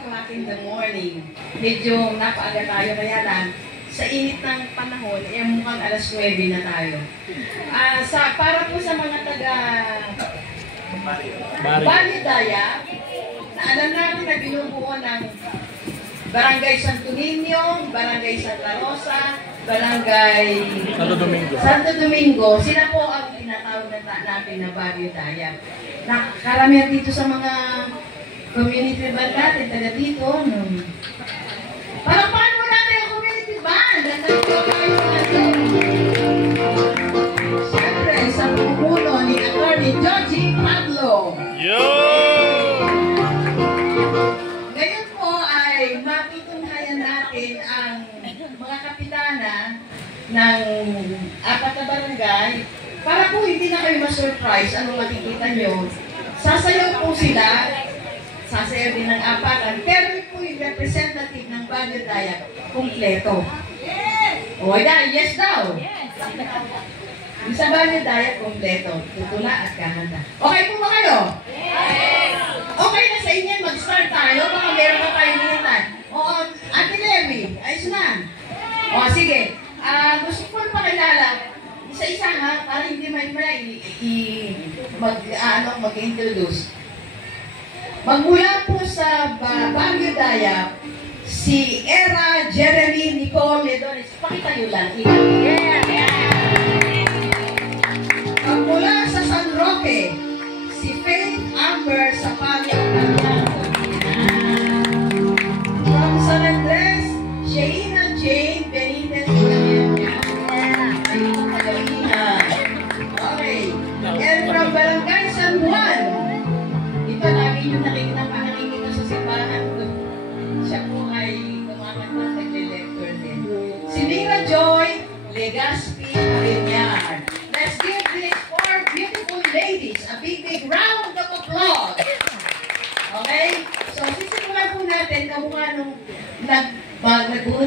o'clock in the morning. Medyo napaaga tayo, kaya lang, sa init ng panahon, eh mukhang alas 9 na tayo. Para po sa mga taga Barrio Daya, na alam natin na binubuo ng Barangay Santo Niño, Barangay Santa Rosa, Barangay Santo Domingo, sila po ang tinatawag natin na Barrio Daya. Karamihan dito sa mga community band natin, taga dito, parang paano natin yung community band? Nandito tayo siyempre, sa pumuno ni Atty. Georgie Pablo. Ngayon po ay matutunghayan natin ang mga kapitana ng apat na barangay para po hindi na kayo ma-surprise anong makikita nyo. Sasayaw po sila, sasayaw din ng apatan, pero po yung representative ng Barrio Daya, kumpleto. O yan, yes daw. Yung sa Barrio Daya, kumpleto. Tutula at kahanda. Okay po ba kayo? Okay na sa inyo, mag-start tayo. Baka meron pa tayo minutan. Oo, Ate Levi, ayos na. O, sige. Gusto ko pakilala. Isa-isa ha, para hindi mag-introduce. Magmula po sa Barrio Daya, si Era Jeremy Nicole Ledones. Pakita nyo lang. Magmula sa San Roque, si Faith Amber Sapalio. From San Andres, Sheina Jane Benitez. Okay. And from Barangay San Juan, ito lagi yung nakikita sa simbahan. Siya po ay kumakanta sa nag-lecture din. Si Mira Joy Legaspi Renyar. Let's give these four beautiful ladies a big round of applause. Okay? So, sisimulan po natin kamukha nung nagbuo